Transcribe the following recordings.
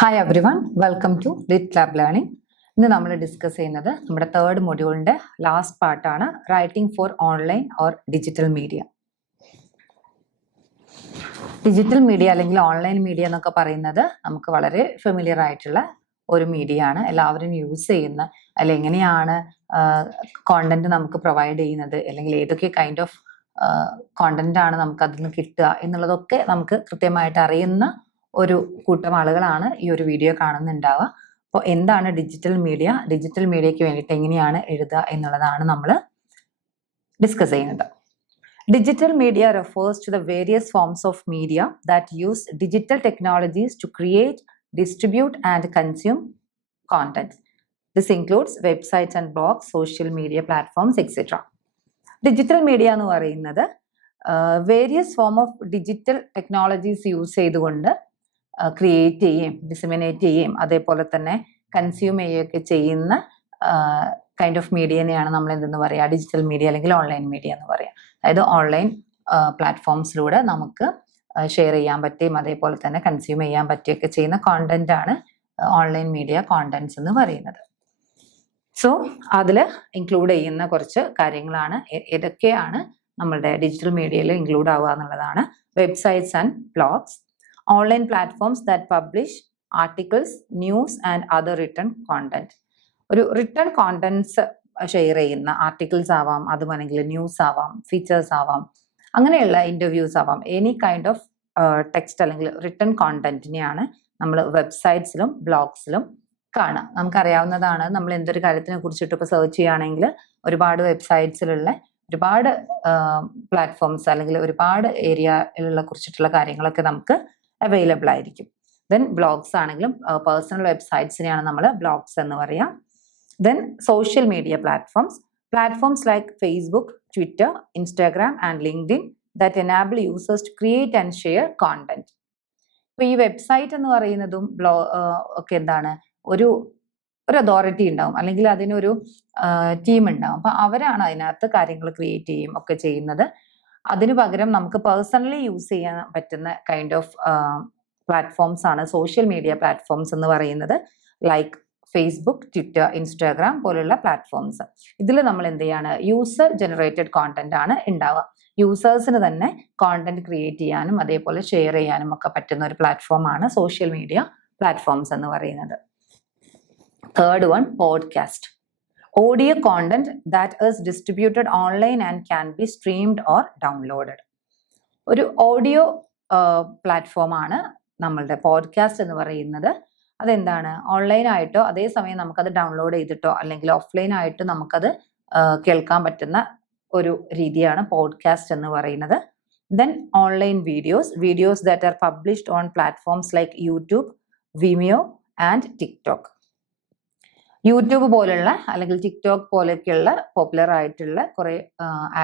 Hi everyone, welcome to Lit Lab learning. ഇന്ന് നമ്മൾ discuss ചെയ്യുന്നത് നമ്മുടെ തേർഡ് മൊഡ്യൂളിൻ്റെ ലാസ്റ്റ് പാർട്ടാണ്, writing for online or digital media. Digital media അല്ലെങ്കിൽ ഓൺലൈൻ മീഡിയ എന്നൊക്കെ പറയുന്നത് നമുക്ക് വളരെ ഫെമിലിയർ ആയിട്ടുള്ള ഒരു മീഡിയ ആണ്. എല്ലാവരും യൂസ് ചെയ്യുന്ന, അല്ല എങ്ങനെയാണ് കോണ്ടന്റ് നമുക്ക് പ്രൊവൈഡ് ചെയ്യുന്നത്, അല്ലെങ്കിൽ ഏതൊക്കെ കൈൻഡ് ഓഫ് കോണ്ടന്റ് ആണ് നമുക്ക് അതിൽ നിന്ന് കിട്ടുക എന്നുള്ളതൊക്കെ നമുക്ക് കൃത്യമായിട്ട് അറിയുന്ന ഒരു കൂട്ടം ആളുകളാണ് ഈ ഒരു വീഡിയോ കാണുന്നുണ്ടാവുക. അപ്പോൾ എന്താണ് ഡിജിറ്റൽ മീഡിയ, ഡിജിറ്റൽ മീഡിയയ്ക്ക് വേണ്ടിയിട്ട് എങ്ങനെയാണ് എഴുതുക എന്നുള്ളതാണ് നമ്മൾ ഡിസ്കസ് ചെയ്യുന്നത്. Digital media refers to the various forms of media that use digital technologies to create, distribute, and consume content. This includes websites and blogs, social media platforms, etc. Digital media എന്ന് പറയുന്നത് various form of digital technologies use ചെയ്തുകൊണ്ട് create ചെയ്യുകയും disseminate ചെയ്യുകയും അതേപോലെ തന്നെ consume ചെയ്യുകയൊക്കെ ചെയ്യുന്ന kind of മീഡിയനെയാണ് നമ്മൾ എന്തെന്ന് പറയുക, ഡിജിറ്റൽ മീഡിയ അല്ലെങ്കിൽ ഓൺലൈൻ മീഡിയ എന്ന് പറയുക. അതായത് ഓൺലൈൻ പ്ലാറ്റ്ഫോംസിലൂടെ നമുക്ക് ഷെയർ ചെയ്യാൻ പറ്റുകയും അതേപോലെ തന്നെ കൺസ്യൂം ചെയ്യാൻ പറ്റുകയൊക്കെ ചെയ്യുന്ന കോണ്ടന്റ് ആണ് ഓൺലൈൻ മീഡിയ കോണ്ടന്റ്സ് എന്ന് പറയുന്നത്. സോ അതിൽ ഇൻക്ലൂഡ് ചെയ്യുന്ന കുറച്ച് കാര്യങ്ങളാണ് ഏതൊക്കെയാണ് നമ്മളുടെ ഡിജിറ്റൽ മീഡിയയിൽ ഇൻക്ലൂഡ് ആവുക എന്നുള്ളതാണ്. Websites and blogs, online platforms that publish articles, news and other written content. ഒരു റിട്ടൺ കോണ്ടന്റ്സ് ഷെയർ ചെയ്യുന്ന ആർട്ടിക്കിൾസ് ആവാം, അതുമാണെങ്കിൽ ന്യൂസ് ആവാം, ഫീച്ചേഴ്സ് ആവാം, അങ്ങനെയുള്ള ഇന്റർവ്യൂസ് ആവാം, എനി കൈൻഡ് ഓഫ് ടെക്സ്റ്റ് അല്ലെങ്കിൽ റിട്ടൺ കോണ്ടന്റിനെയാണ് നമ്മൾ വെബ്സൈറ്റ്സിലും ബ്ലോഗ്സിലും കാണുക. നമുക്കറിയാവുന്നതാണ്, നമ്മൾ എന്തൊരു കാര്യത്തിനെ കുറിച്ചിട്ട് ഇപ്പോൾ സെർച്ച് ചെയ്യുകയാണെങ്കിൽ ഒരുപാട് വെബ്സൈറ്റ്സിലുള്ള ഒരുപാട് പ്ലാറ്റ്ഫോംസ് അല്ലെങ്കിൽ ഒരുപാട് ഏരിയയിലുള്ള കുറിച്ചിട്ടുള്ള കാര്യങ്ങളൊക്കെ നമുക്ക് അവൈലബിൾ ആയിരിക്കും. ദെൻ ബ്ലോഗ്സ് ആണെങ്കിലും പേഴ്സണൽ വെബ്സൈറ്റ്സിനെയാണ് നമ്മൾ ബ്ലോഗ്സ് എന്ന് പറയാം. Then social media platforms like Facebook, Twitter, Instagram and LinkedIn that enable users to create and share content. ഇപ്പോൾ ഈ വെബ്സൈറ്റ് എന്ന് പറയുന്നതും ഒക്കെ എന്താണ്, ഒരു അതോറിറ്റി ഉണ്ടാവും അല്ലെങ്കിൽ അതിനൊരു ടീം ഉണ്ടാവും. അപ്പം അവരാണ് അതിനകത്ത് കാര്യങ്ങൾ ക്രിയേറ്റ് ചെയ്യും ഒക്കെ ചെയ്യുന്നത്. അതിനു പകരം നമുക്ക് പേഴ്സണലി യൂസ് ചെയ്യാൻ പറ്റുന്ന കൈൻഡ് ഓഫ് പ്ലാറ്റ്ഫോംസ് ആണ് സോഷ്യൽ മീഡിയ പ്ലാറ്റ്ഫോംസ് എന്ന് പറയുന്നത്. ലൈക്ക് ഫേസ്ബുക്ക്, ട്വിറ്റർ, ഇൻസ്റ്റാഗ്രാം പോലുള്ള പ്ലാറ്റ്ഫോംസ്. ഇതിൽ നമ്മൾ എന്ത് ചെയ്യാണ്, യൂസർ ജനറേറ്റഡ് കോണ്ടന്റ് ആണ് ഉണ്ടാവുക. യൂസേഴ്സിന് തന്നെ കോണ്ടന്റ് ക്രിയേറ്റ് ചെയ്യാനും അതേപോലെ ഷെയർ ചെയ്യാനും ഒക്കെ പറ്റുന്ന ഒരു പ്ലാറ്റ്ഫോമാണ് സോഷ്യൽ മീഡിയ പ്ലാറ്റ്ഫോംസ് എന്ന് പറയുന്നത്. Third one, podcast. Audio content that is distributed online and can be streamed or downloaded. ഒരു ഓഡിയോ പ്ലാറ്റ്ഫോമാണ് നമ്മളുടെ പോഡ്കാസ്റ്റ് എന്ന് പറയുന്നത്. അതെന്താണ്, ഓൺലൈനായിട്ടോ അതേസമയം നമുക്കത് ഡൗൺലോഡ് ചെയ്തിട്ടോ അല്ലെങ്കിൽ ഓഫ്ലൈൻ ആയിട്ട് നമുക്കത് കേൾക്കാൻ പറ്റുന്ന ഒരു രീതിയാണ് പോഡ്കാസ്റ്റ് എന്ന് പറയുന്നത്. Then online videos that are published on platforms like YouTube, Vimeo and TikTok. YouTube പോലുള്ള അല്ലെങ്കിൽ ടിക്ടോക്ക് പോലെയൊക്കെയുള്ള പോപ്പുലർ ആയിട്ടുള്ള കുറേ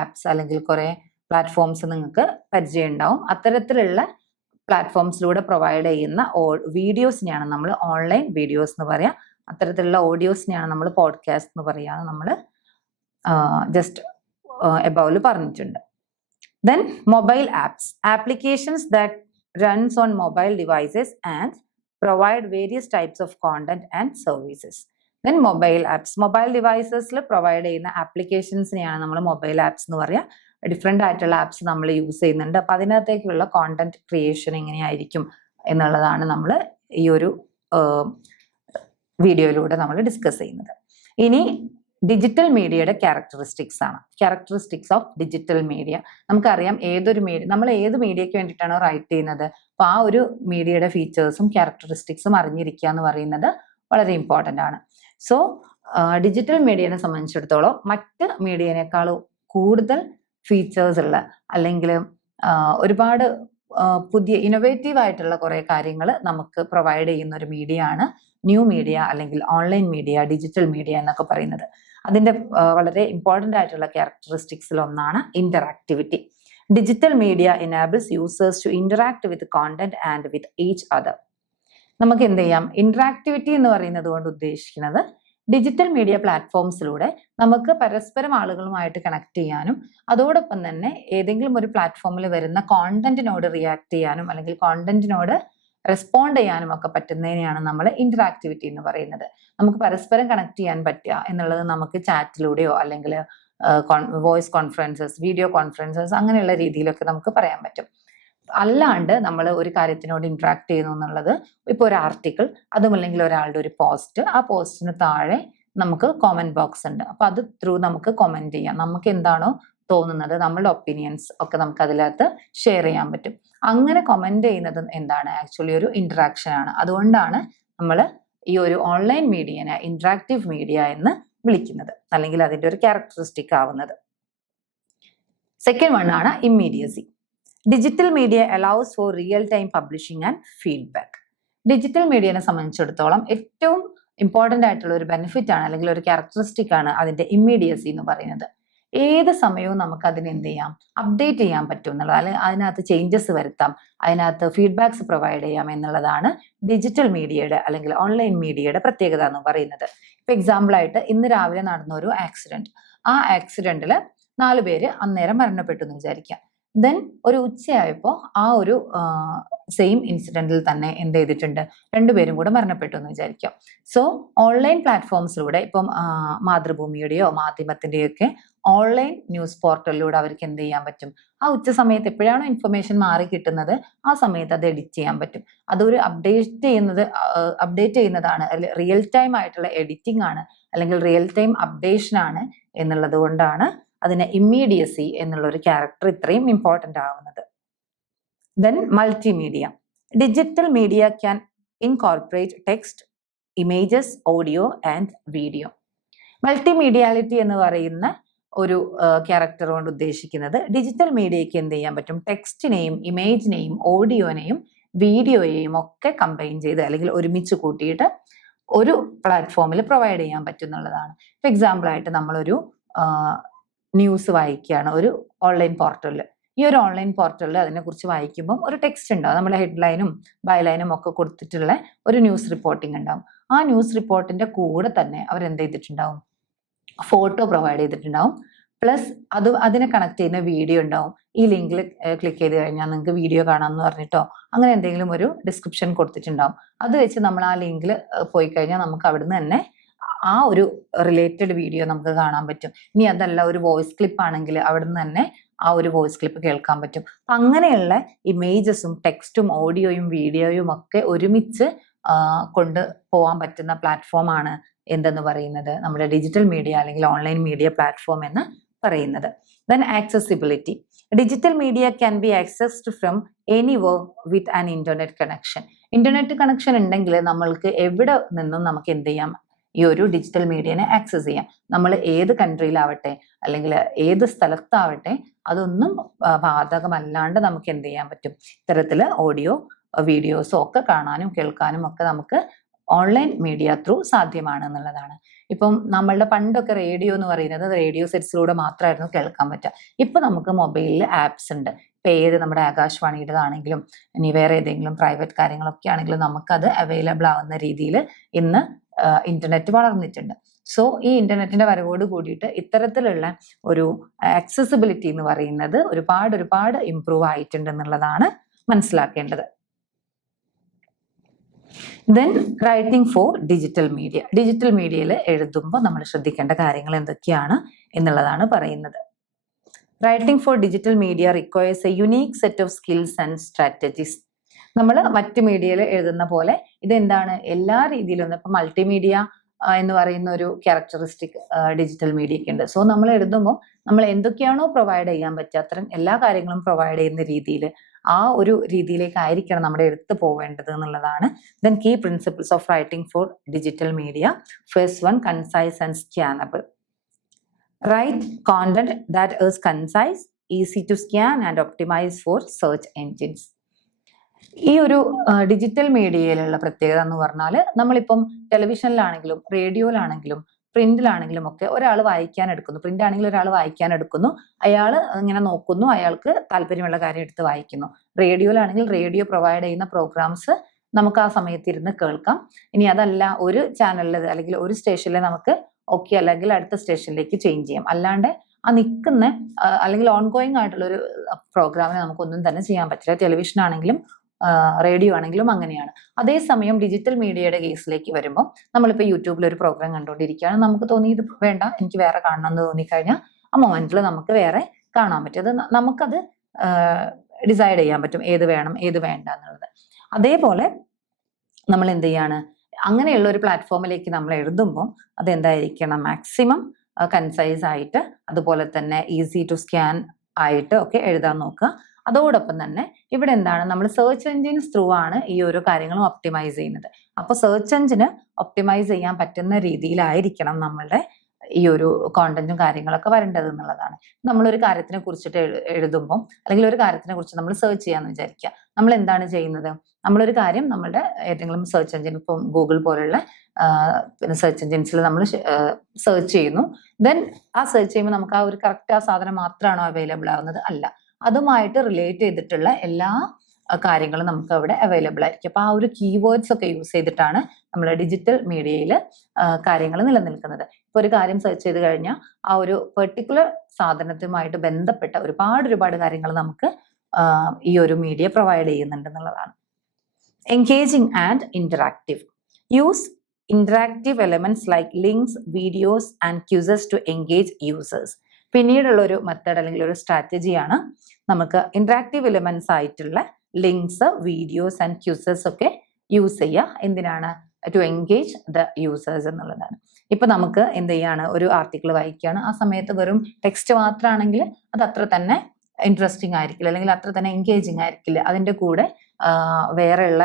ആപ്സ് അല്ലെങ്കിൽ കുറേ പ്ലാറ്റ്ഫോംസ് നിങ്ങൾക്ക് പരിചയം ഉണ്ടാവും. അത്തരത്തിലുള്ള പ്ലാറ്റ്ഫോംസിലൂടെ പ്രൊവൈഡ് ചെയ്യുന്ന വീഡിയോസിനെയാണ് നമ്മൾ ഓൺലൈൻ വീഡിയോസ് എന്ന് പറയാം. അത്തരത്തിലുള്ള ഓഡിയോസിനെയാണ് നമ്മൾ പോഡ്കാസ്റ്റ് എന്ന് പറയാതെ നമ്മൾ ജസ്റ്റ് എബൌവിൽ പറഞ്ഞിട്ടുണ്ട്. Then mobile applications that runs on mobile devices and provide various types of content and services. Then mobile ഡിവൈസസിൽ പ്രൊവൈഡ് ചെയ്യുന്ന ആപ്ലിക്കേഷൻസിനെയാണ് നമ്മൾ മൊബൈൽ ആപ്സ് എന്ന് പറയാം. ഡിഫറെൻ്റ് ആയിട്ടുള്ള ആപ്സ് നമ്മൾ യൂസ് ചെയ്യുന്നുണ്ട്. അപ്പം അതിനകത്തേക്കുള്ള കോണ്ടന്റ് ക്രിയേഷൻ എങ്ങനെയായിരിക്കും എന്നുള്ളതാണ് നമ്മൾ ഈ ഒരു വീഡിയോയിലൂടെ നമ്മൾ ഡിസ്കസ് ചെയ്യുന്നത്. ഇനി ഡിജിറ്റൽ മീഡിയയുടെ ക്യാരക്ടറിസ്റ്റിക്സ് ആണ്. Characteristics of digital media. നമുക്കറിയാം നമ്മൾ ഏത് മീഡിയയ്ക്ക് വേണ്ടിയിട്ടാണോ റൈറ്റ് ചെയ്യുന്നത്, അപ്പോൾ ആ ഒരു മീഡിയയുടെ ഫീച്ചേഴ്സും ക്യാരക്ടറിസ്റ്റിക്സും അറിഞ്ഞിരിക്കുക എന്ന് പറയുന്നത് വളരെ ഇമ്പോർട്ടൻ്റ് ആണ്. സോ ഡിജിറ്റൽ മീഡിയനെ സംബന്ധിച്ചിടത്തോളം മറ്റ് മീഡിയനേക്കാളും കൂടുതൽ ഫീച്ചേഴ്സ് ഉള്ള അല്ലെങ്കിൽ ഒരുപാട് പുതിയ ഇന്നോവേറ്റീവ് ആയിട്ടുള്ള കുറേ കാര്യങ്ങൾ നമുക്ക് പ്രൊവൈഡ് ചെയ്യുന്ന ഒരു മീഡിയ ആണ് ന്യൂ മീഡിയ അല്ലെങ്കിൽ ഓൺലൈൻ മീഡിയ, ഡിജിറ്റൽ മീഡിയ എന്നൊക്കെ പറയുന്നത്. അതിൻ്റെ വളരെ ഇമ്പോർട്ടൻ്റ് ആയിട്ടുള്ള ക്യാരക്ടറിസ്റ്റിക്സിൽ ഒന്നാണ് interactivity. Digital media enables users to interact with content and with each other. നമുക്ക് എന്ത് ചെയ്യാം, ഇന്ററാക്ടിവിറ്റി എന്ന് പറയുന്നത് കൊണ്ട് ഉദ്ദേശിക്കുന്നത് ഡിജിറ്റൽ മീഡിയ പ്ലാറ്റ്ഫോംസിലൂടെ നമുക്ക് പരസ്പരം ആളുകളുമായിട്ട് കണക്ട് ചെയ്യാനും അതോടൊപ്പം തന്നെ ഏതെങ്കിലും ഒരു പ്ലാറ്റ്ഫോമിൽ വരുന്ന കോണ്ടന്റിനോട് റിയാക്ട് ചെയ്യാനും അല്ലെങ്കിൽ കോണ്ടന്റിനോട് റെസ്പോണ്ട് ചെയ്യാനും ഒക്കെ പറ്റുന്നതിനെയാണ് നമ്മൾ ഇന്ററാക്ടിവിറ്റി എന്ന് പറയുന്നത്. നമുക്ക് പരസ്പരം കണക്ട് ചെയ്യാൻ പറ്റുക എന്നുള്ളത് നമുക്ക് ചാറ്റിലൂടെയോ അല്ലെങ്കിൽ വോയിസ് കോൺഫറൻസസ്, വീഡിയോ കോൺഫറൻസസ് അങ്ങനെയുള്ള രീതിയിലൊക്കെ നമുക്ക് പറയാൻ പറ്റും. അല്ലാണ്ട് നമ്മൾ ഒരു കാര്യത്തിനോട് ഇന്ററാക്ട് ചെയ്യുന്നു എന്നുള്ളത് ഇപ്പോൾ ഒരു ആർട്ടിക്കിൾ, അതുമല്ലെങ്കിൽ ഒരാളുടെ ഒരു പോസ്റ്റ്, ആ പോസ്റ്റിന് താഴെ നമുക്ക് കോമന്റ് ബോക്സ് ഉണ്ട്. അപ്പൊ അത് ത്രൂ നമുക്ക് കമന്റ് ചെയ്യാം. നമുക്ക് എന്താണോ തോന്നുന്നത്, നമ്മളുടെ ഒപ്പീനിയൻസ് ഒക്കെ നമുക്ക് അതിനകത്ത് ഷെയർ ചെയ്യാൻ പറ്റും. അങ്ങനെ കമന്റ് ചെയ്യുന്നത് എന്താണ്, ആക്ച്വലി ഒരു ഇന്ററാക്ഷൻ ആണ്. അതുകൊണ്ടാണ് നമ്മൾ ഈ ഒരു ഓൺലൈൻ മീഡിയനെ ഇന്ററാക്റ്റീവ് മീഡിയ എന്ന് വിളിക്കുന്നത്, അല്ലെങ്കിൽ അതിന്റെ ഒരു ക്യാരക്ടറിസ്റ്റിക് ആവുന്നത്. സെക്കൻഡ് വൺ ആണ് immediacy. Digital media allows for real time publishing and feedback. Digital മീഡിയനെ സംബന്ധിച്ചിടത്തോളം ഏറ്റവും ഇമ്പോർട്ടൻ്റ് ആയിട്ടുള്ള ഒരു ബെനിഫിറ്റ് ആണ്, അല്ലെങ്കിൽ ഒരു ക്യാരക്ടറിസ്റ്റിക് ആണ് അതിന്റെ ഇമ്മീഡിയസി എന്ന് പറയുന്നത്. ഏത് സമയവും നമുക്ക് അതിനെ എന്ത് ചെയ്യാം, അപ്ഡേറ്റ് ചെയ്യാൻ പറ്റും എന്നുള്ളത്, അല്ലെങ്കിൽ അതിനകത്ത് ചേഞ്ചസ് വരുത്താം, അതിനകത്ത് ഫീഡ്ബാക്സ് പ്രൊവൈഡ് ചെയ്യാം എന്നുള്ളതാണ് ഡിജിറ്റൽ മീഡിയയുടെ അല്ലെങ്കിൽ ഓൺലൈൻ മീഡിയയുടെ പ്രത്യേകത എന്ന് പറയുന്നത്. ഇപ്പൊ എക്സാമ്പിൾ ആയിട്ട് ഇന്ന് രാവിലെ നടന്ന ഒരു ആക്സിഡന്റ്, ആ ആക്സിഡന്റിൽ 4 പേര് അന്നേരം മരണപ്പെട്ടു എന്ന് വിചാരിക്കാം. ദെൻ ഒരു ഉച്ചയായപ്പോൾ ആ ഒരു സെയിം ഇൻസിഡന്റിൽ തന്നെ എന്ത് ചെയ്തിട്ടുണ്ട്, 2 പേരും കൂടെ മരണപ്പെട്ടു എന്ന് വിചാരിക്കാം. സോ ഓൺലൈൻ പ്ലാറ്റ്ഫോംസിലൂടെ ഇപ്പം മാതൃഭൂമിയുടെയോ മാധ്യമത്തിന്റെയോ ഒക്കെ ഓൺലൈൻ ന്യൂസ് പോർട്ടലിലൂടെ അവർക്ക് എന്ത് ചെയ്യാൻ പറ്റും, ആ ഉച്ച സമയത്ത് എപ്പോഴാണോ ഇൻഫർമേഷൻ മാറി കിട്ടുന്നത് ആ സമയത്ത് അത് എഡിറ്റ് ചെയ്യാൻ പറ്റും. അതൊരു അപ്ഡേറ്റ് ചെയ്യുന്നതാണ്, റിയൽ ടൈം ആയിട്ടുള്ള എഡിറ്റിംഗ് ആണ്, അല്ലെങ്കിൽ റിയൽ ടൈം അപ്ഡേഷൻ ആണ് എന്നുള്ളത് കൊണ്ടാണ് അതിന് ഇമ്മീഡിയസി എന്നുള്ള ഒരു ക്യാരക്ടർ ഇത്രയും ഇമ്പോർട്ടൻ്റ് ആവുന്നത്. Then multimedia. Digital media can incorporate text, images, audio and video. മൾട്ടിമീഡിയാലിറ്റി എന്ന് പറയുന്ന ഒരു ക്യാരക്ടർ കൊണ്ട് ഉദ്ദേശിക്കുന്നത് ഡിജിറ്റൽ മീഡിയയ്ക്ക് എന്ത് ചെയ്യാൻ പറ്റും, ടെക്സ്റ്റിനെയും ഇമേജിനെയും ഓഡിയോനെയും വീഡിയോയെയും ഒക്കെ കമ്പൈൻ ചെയ്ത് അല്ലെങ്കിൽ ഒരുമിച്ച് കൂട്ടിയിട്ട് ഒരു പ്ലാറ്റ്ഫോമിൽ പ്രൊവൈഡ് ചെയ്യാൻ പറ്റും എന്നുള്ളതാണ്. ഇപ്പൊ എക്സാമ്പിൾ ആയിട്ട് നമ്മളൊരു ന്യൂസ് വായിക്കുകയാണ് ഒരു ഓൺലൈൻ പോർട്ടലിൽ. ഈ ഒരു ഓൺലൈൻ പോർട്ടലിൽ അതിനെക്കുറിച്ച് വായിക്കുമ്പോൾ ഒരു ടെക്സ്റ്റ് ഉണ്ടാവും, നമ്മുടെ ഹെഡ്ലൈനും ബൈലൈനും ഒക്കെ കൊടുത്തിട്ടുള്ള ഒരു ന്യൂസ് റിപ്പോർട്ടിംഗ് ഉണ്ടാവും. ആ ന്യൂസ് റിപ്പോർട്ടിന്റെ കൂടെ തന്നെ അവർ എന്ത് ചെയ്തിട്ടുണ്ടാവും, ഫോട്ടോ പ്രൊവൈഡ് ചെയ്തിട്ടുണ്ടാവും, പ്ലസ് അതിനെ കണക്ട് ചെയ്യുന്ന വീഡിയോ ഉണ്ടാവും. ഈ ലിങ്കിൽ ക്ലിക്ക് ചെയ്ത് കഴിഞ്ഞാൽ നിങ്ങൾക്ക് വീഡിയോ കാണാമെന്ന് പറഞ്ഞിട്ടോ അങ്ങനെ എന്തെങ്കിലും ഒരു ഡിസ്ക്രിപ്ഷൻ കൊടുത്തിട്ടുണ്ടാവും. അത് വെച്ച് നമ്മൾ ആ ലിങ്കിൽ പോയി കഴിഞ്ഞാൽ നമുക്ക് അവിടുന്ന് തന്നെ ആ ഒരു റിലേറ്റഡ് വീഡിയോ നമുക്ക് കാണാൻ പറ്റും. ഇനി അതല്ല ഒരു വോയിസ് ക്ലിപ്പ് ആണെങ്കിൽ അവിടുന്ന് തന്നെ ആ ഒരു വോയിസ് ക്ലിപ്പ് കേൾക്കാൻ പറ്റും. അങ്ങനെയുള്ള ഇമേജസും ടെക്സ്റ്റും ഓഡിയോയും വീഡിയോയും ഒക്കെ ഒരുമിച്ച് കൊണ്ട് പോകാൻ പറ്റുന്ന പ്ലാറ്റ്ഫോമാണ് എന്തെന്ന് പറയുന്നത്, നമ്മുടെ ഡിജിറ്റൽ മീഡിയ അല്ലെങ്കിൽ ഓൺലൈൻ മീഡിയ പ്ലാറ്റ്ഫോം എന്ന് പറയുന്നത്. Then accessibility. Digital media can be accessed from anywhere with an internet connection. Internet connection ഉണ്ടെങ്കിൽ നമ്മൾക്ക് എവിടെ നിന്നും നമുക്ക് എന്ത് ചെയ്യാം, ഈ ഒരു ഡിജിറ്റൽ മീഡിയനെ ആക്സസ് ചെയ്യാം. നമ്മൾ ഏത് കൺട്രിയിലാവട്ടെ അല്ലെങ്കിൽ ഏത് സ്ഥലത്താവട്ടെ അതൊന്നും ബാധകമല്ലാണ്ട് നമുക്ക് എന്ത് ചെയ്യാൻ പറ്റും, ഇത്തരത്തിൽ ഓഡിയോ വീഡിയോസും ഒക്കെ കാണാനും കേൾക്കാനും ഒക്കെ നമുക്ക് ഓൺലൈൻ മീഡിയ ത്രൂ സാധ്യമാണ് എന്നുള്ളതാണ്. ഇപ്പം നമ്മളുടെ പണ്ടൊക്കെ റേഡിയോ എന്ന് പറയുന്നത് റേഡിയോ സെറ്റ്സിലൂടെ മാത്രമായിരുന്നു കേൾക്കാൻ പറ്റുക. ഇപ്പൊ നമുക്ക് മൊബൈലിൽ ആപ്സ് ഉണ്ട്. ഇപ്പൊ ഏത് നമ്മുടെ ആകാശവാണിയുടേതാണെങ്കിലും ഇനി വേറെ ഏതെങ്കിലും പ്രൈവറ്റ് കാര്യങ്ങളൊക്കെ ആണെങ്കിലും നമുക്കത് അവൈലബിൾ ആവുന്ന രീതിയിൽ ഇന്ന് ഇന്റർനെറ്റ് വളർന്നിട്ടുണ്ട്. സോ ഈ ഇന്റർനെറ്റിന്റെ വരവോട് കൂടിയിട്ട് ഇത്തരത്തിലുള്ള ഒരു ആക്സസിബിലിറ്റി എന്ന് പറയുന്നത് ഒരുപാട് ഇംപ്രൂവ് ആയിട്ടുണ്ട് എന്നുള്ളതാണ് മനസ്സിലാക്കേണ്ടത്. Then writing for digital media. Digital മീഡിയയിൽ എഴുതുമ്പോൾ നമ്മൾ ശ്രദ്ധിക്കേണ്ട കാര്യങ്ങൾ എന്തൊക്കെയാണ് എന്നുള്ളതാണ് പറയുന്നത്. Writing for digital media requires A unique set of skills and strategies. നമ്മൾ മറ്റു മീഡിയയിൽ എഴുതുന്ന പോലെ ഇതെന്താണ്, എല്ലാ രീതിയിലും ഇപ്പൊ മൾട്ടിമീഡിയ എന്ന് പറയുന്ന ഒരു ക്യാരക്ടറിസ്റ്റിക് ഡിജിറ്റൽ മീഡിയക്ക് ഉണ്ട്. സോ നമ്മൾ എഴുതുമ്പോൾ നമ്മൾ എന്തൊക്കെയാണോ പ്രൊവൈഡ് ചെയ്യാൻ പറ്റുക അത്തരം എല്ലാ കാര്യങ്ങളും പ്രൊവൈഡ് ചെയ്യുന്ന രീതിയിൽ ആ ഒരു രീതിയിലേക്കായിരിക്കണം നമ്മുടെ എഴുത്ത് പോവേണ്ടത് എന്നുള്ളതാണ്. Then key principles of writing for digital media. First one, concise and scannable. Write content that is concise, easy to scan and optimise for search engines. ഈ ഒരു ഡിജിറ്റൽ മീഡിയയിലുള്ള പ്രത്യേകത എന്ന് പറഞ്ഞാൽ നമ്മളിപ്പം ടെലിവിഷനിലാണെങ്കിലും റേഡിയോയിലാണെങ്കിലും പ്രിന്റിലാണെങ്കിലും ഒക്കെ ഒരാൾ വായിക്കാൻ എടുക്കുന്നു, പ്രിന്റ് ആണെങ്കിൽ ഒരാൾ വായിക്കാൻ എടുക്കുന്നു, അയാൾ ഇങ്ങനെ നോക്കുന്നു, അയാൾക്ക് താല്പര്യമുള്ള കാര്യം എടുത്ത് വായിക്കുന്നു. റേഡിയോയിലാണെങ്കിൽ റേഡിയോ പ്രൊവൈഡ് ചെയ്യുന്ന പ്രോഗ്രാംസ് നമുക്ക് ആ സമയത്ത് ഇരുന്ന് കേൾക്കാം. ഇനി അതല്ല ഒരു ചാനലിൽ അല്ലെങ്കിൽ ഒരു സ്റ്റേഷനിൽ നമുക്ക് ഓക്കെ അല്ലെങ്കിൽ അടുത്ത സ്റ്റേഷനിലേക്ക് ചേഞ്ച് ചെയ്യാം. അല്ലാണ്ട് ആ നിൽക്കുന്ന അല്ലെങ്കിൽ ഓൺ ഗോയിങ് ആയിട്ടുള്ള ഒരു പ്രോഗ്രാമിനെ നമുക്കൊന്നും തന്നെ ചെയ്യാൻ പറ്റില്ല. ടെലിവിഷൻ ആണെങ്കിലും റേഡിയോ ആണെങ്കിലും അങ്ങനെയാണ്. അതേസമയം ഡിജിറ്റൽ മീഡിയയുടെ കേസിലേക്ക് വരുമ്പോൾ നമ്മളിപ്പോൾ യൂട്യൂബിൽ ഒരു പ്രോഗ്രാം കണ്ടുകൊണ്ടിരിക്കുകയാണ്, നമുക്ക് തോന്നി ഇത് വേണ്ട, എനിക്ക് വേറെ കാണണം എന്ന് തോന്നിക്കഴിഞ്ഞാൽ ആ മൊമെന്റിൽ നമുക്ക് വേറെ കാണാൻ പറ്റും. അത് നമുക്കത് ഡിസൈഡ് ചെയ്യാൻ പറ്റും ഏത് വേണം ഏത് വേണ്ട എന്നുള്ളത്. അതേപോലെ നമ്മൾ എന്ത് ചെയ്യാണ്, അങ്ങനെയുള്ള ഒരു പ്ലാറ്റ്ഫോമിലേക്ക് നമ്മൾ എഴുതുമ്പോൾ അതെന്തായിരിക്കണം, മാക്സിമം കൺസൈസ് ആയിട്ട് അതുപോലെ തന്നെ ഈസി ടു സ്കാൻ ആയിട്ട് ഒക്കെ എഴുതാൻ നോക്കുക. അതോടൊപ്പം തന്നെ ഇവിടെ എന്താണ്, നമ്മൾ സെർച്ച് എൻജിൻസ് ത്രൂ ആണ് ഈ ഓരോ കാര്യങ്ങളും ഒപ്റ്റിമൈസ് ചെയ്യുന്നത്. അപ്പോൾ സെർച്ച് എൻജിന് ഒപ്റ്റിമൈസ് ചെയ്യാൻ പറ്റുന്ന രീതിയിലായിരിക്കണം നമ്മളുടെ ഈ ഒരു കോണ്ടന്റും കാര്യങ്ങളൊക്കെ വരേണ്ടത് എന്നുള്ളതാണ്. നമ്മളൊരു കാര്യത്തിനെ കുറിച്ചിട്ട് എഴുതുമ്പോൾ അല്ലെങ്കിൽ ഒരു കാര്യത്തിനെ കുറിച്ച് നമ്മൾ സെർച്ച് ചെയ്യാന്ന് വിചാരിക്കുക, നമ്മൾ എന്താണ് ചെയ്യുന്നത്, നമ്മളൊരു കാര്യം നമ്മളുടെ ഏതെങ്കിലും സെർച്ച് എൻജിൻ, ഇപ്പം ഗൂഗിൾ പോലുള്ള പിന്നെ സെർച്ച് എൻജിൻസിൽ നമ്മൾ സെർച്ച് ചെയ്യുന്നു. ദെൻ ആ സെർച്ച് ചെയ്യുമ്പോൾ നമുക്ക് ആ ഒരു കറക്റ്റ് ആ സാധനം മാത്രമാണോ അവൈലബിൾ ആവുന്നത്? അല്ല, അതുമായിട്ട് റിലേറ്റ് ചെയ്തിട്ടുള്ള എല്ലാ കാര്യങ്ങളും നമുക്ക് അവിടെ അവൈലബിൾ ആയിരിക്കും. അപ്പൊ ആ ഒരു കീവേഡ്സ് ഒക്കെ യൂസ് ചെയ്തിട്ടാണ് നമ്മൾ ഡിജിറ്റൽ മീഡിയയിൽ കാര്യങ്ങൾ നിലനിൽക്കുന്നത്. ഇപ്പൊ ഒരു കാര്യം സെർച്ച് ചെയ്ത് കഴിഞ്ഞാൽ ആ ഒരു പെർട്ടിക്കുലർ സാധനത്തുമായിട്ട് ബന്ധപ്പെട്ട ഒരുപാട് കാര്യങ്ങൾ നമുക്ക് ഈ ഒരു മീഡിയ പ്രൊവൈഡ് ചെയ്യുന്നുണ്ട് എന്നുള്ളതാണ്. Engaging and interactive. Use interactive elements like links, videos and quizzes to engage users. പിന്നീടുള്ള ഒരു മെത്തേഡ് അല്ലെങ്കിൽ ഒരു സ്ട്രാറ്റജിയാണ് നമുക്ക് ഇന്ററാക്റ്റീവ് എലിമെന്റ്സ് ആയിട്ടുള്ള ലിങ്ക്സ്, വീഡിയോസ് ആൻഡ് ക്യൂസസ് ഒക്കെ യൂസ് ചെയ്യുക. എന്തിനാണ്? ടു എൻഗേജ് ദ യൂസേഴ്സ് എന്നുള്ളതാണ്. ഇപ്പൊ നമുക്ക് എന്ത് ചെയ്യാണ്, ഒരു ആർട്ടിക്കിൾ വായിക്കുകയാണ്, ആ സമയത്ത് വെറും ടെക്സ്റ്റ് മാത്രമാണെങ്കിൽ അത് അത്ര തന്നെ ഇൻട്രസ്റ്റിംഗ് ആയിരിക്കില്ല, അല്ലെങ്കിൽ അത്ര തന്നെ എൻഗേജിങ് ആയിരിക്കില്ല. അതിൻ്റെ കൂടെ വേറെയുള്ള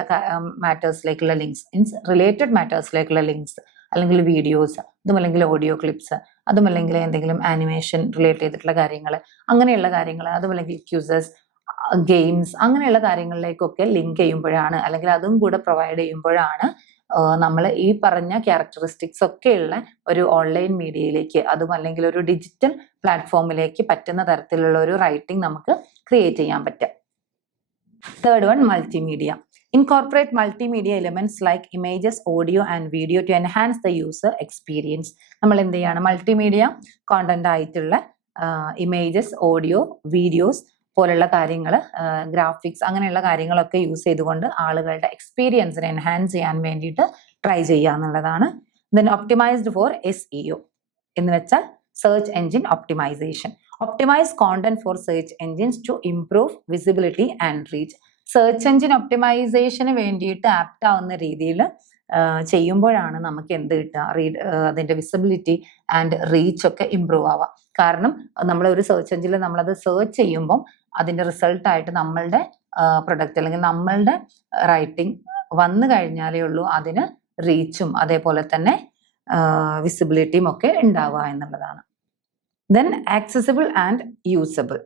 മാറ്റേഴ്സിലേക്കുള്ള ലിങ്ക്സ്, മീൻസ് റിലേറ്റഡ് മാറ്റേഴ്സിലേക്കുള്ള ലിങ്ക്സ്, അല്ലെങ്കിൽ വീഡിയോസ്, അതുമല്ലെങ്കിൽ ഓഡിയോ ക്ലിപ്സ്, അതുമല്ലെങ്കിൽ എന്തെങ്കിലും ആനിമേഷൻ റിലേറ്റ് ചെയ്തിട്ടുള്ള കാര്യങ്ങൾ, അങ്ങനെയുള്ള കാര്യങ്ങൾ, അതുമല്ലെങ്കിൽ ക്യൂസസ്, ഗെയിംസ്, അങ്ങനെയുള്ള കാര്യങ്ങളിലേക്കൊക്കെ ലിങ്ക് ചെയ്യുമ്പോഴാണ്, അല്ലെങ്കിൽ അതും കൂടെ പ്രൊവൈഡ് ചെയ്യുമ്പോഴാണ് നമ്മൾ ഈ പറഞ്ഞ ക്യാരക്ടറിസ്റ്റിക്സ് ഒക്കെയുള്ള ഒരു ഓൺലൈൻ മീഡിയയിലേക്ക്, അതും അല്ലെങ്കിൽ ഒരു ഡിജിറ്റൽ പ്ലാറ്റ്ഫോമിലേക്ക് പറ്റുന്ന തരത്തിലുള്ള ഒരു റൈറ്റിംഗ് നമുക്ക് ക്രിയേറ്റ് ചെയ്യാൻ പറ്റും. Third one, multimedia. Incorporate multimedia elements like images, audio and video to enhance the user experience. നമ്മൾ എന്ത് ചെയ്യാണ്, മൾട്ടിമീഡിയ കോണ്ടന്റ് ആയിട്ടുള്ള ഇമേജസ്, ഓഡിയോ, വീഡിയോസ് പോലുള്ള കാര്യങ്ങൾ, ഗ്രാഫിക്സ്, അങ്ങനെയുള്ള കാര്യങ്ങളൊക്കെ യൂസ് ചെയ്തുകൊണ്ട് ആളുകളുടെ എക്സ്പീരിയൻസിനെ എൻഹാൻസ് ചെയ്യാൻ വേണ്ടിയിട്ട് ട്രൈ ചെയ്യുക എന്നുള്ളതാണ്. ദെൻ ഒപ്റ്റിമൈസ്ഡ് ഫോർ SEO എന്ന് വെച്ചാൽ search engine optimisation. Optimise content for search engines to improve visibility and reach. Search engine ഒപ്റ്റിമൈസേഷന് വേണ്ടിയിട്ട് ആപ്റ്റ് ആവുന്ന രീതിയിൽ ചെയ്യുമ്പോഴാണ് നമുക്ക് എന്ത് കിട്ടുക, അതിന്റെ വിസിബിലിറ്റി ആൻഡ് റീച്ച് ഒക്കെ ഇംപ്രൂവ് ആവുക. കാരണം നമ്മൾ ഒരു സെർച്ച് എൻജിനിൽ നമ്മളത് സെർച്ച് ചെയ്യുമ്പോൾ അതിന്റെ റിസൾട്ടായിട്ട് നമ്മളുടെ പ്രൊഡക്റ്റ് അല്ലെങ്കിൽ നമ്മളുടെ റൈറ്റിംഗ് വന്നു കഴിഞ്ഞാലേ ഉള്ളൂ അതിന് റീച്ചും അതേപോലെ തന്നെ വിസിബിലിറ്റിയും ഒക്കെ ഉണ്ടാവുക എന്നുള്ളതാണ്. Then accessible and usable.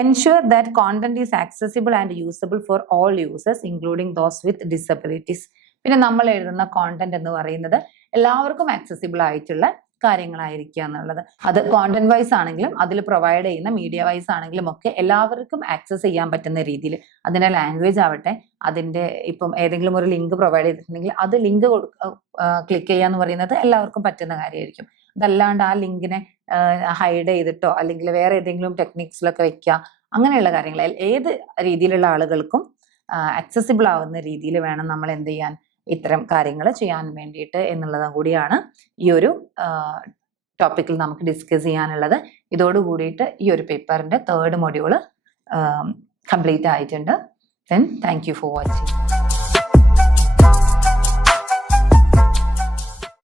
Ensure that content is accessible and usable for all users, including those with disabilities. പിന്നെ നമ്മൾ എഴുതുന്ന കോണ്ടന്റ് എന്ന് പറയുന്നത് എല്ലാവർക്കും ആക്സസിബിൾ ആയിട്ടുള്ള കാര്യങ്ങളായിരിക്കുക എന്നുള്ളത്. അത് കോണ്ടന്റ് വൈസ് ആണെങ്കിലും അതിൽ പ്രൊവൈഡ് ചെയ്യുന്ന മീഡിയ വൈസ് ആണെങ്കിലും ഒക്കെ എല്ലാവർക്കും ആക്സസ് ചെയ്യാൻ പറ്റുന്ന രീതിയിൽ, അതിന്റെ ലാംഗ്വേജ് ആവട്ടെ, അതിന്റെ ഇപ്പം ഏതെങ്കിലും ഒരു ലിങ്ക് പ്രൊവൈഡ് ചെയ്തിട്ടുണ്ടെങ്കിൽ അത് ലിങ്ക് ക്ലിക്ക് ചെയ്യാന്ന് പറയുന്നത് എല്ലാവർക്കും പറ്റുന്ന കാര്യമായിരിക്കും. അതല്ലാണ്ട് ആ ലിങ്കിനെ ഹൈഡ് ചെയ്തിട്ടോ അല്ലെങ്കിൽ വേറെ ഏതെങ്കിലും ടെക്നിക്സിലൊക്കെ വെക്കുക, അങ്ങനെയുള്ള കാര്യങ്ങൾ ഏത് രീതിയിലുള്ള ആളുകൾക്കും ആക്സസിബിൾ ആവുന്ന രീതിയിൽ വേണം നമ്മൾ എന്ത് ചെയ്യാൻ, ഇത്തരം കാര്യങ്ങൾ ചെയ്യാൻ വേണ്ടിയിട്ട് എന്നുള്ളതും കൂടിയാണ് ഈ ഒരു ടോപ്പിക്കിൽ നമുക്ക് ഡിസ്കസ് ചെയ്യാനുള്ളത്. ഇതോടുകൂടിയിട്ട് ഈ ഒരു പേപ്പറിന്റെ 3rd മൊഡ്യൂള് കംപ്ലീറ്റ് ആയിട്ടുണ്ട്. Then thank you for watching.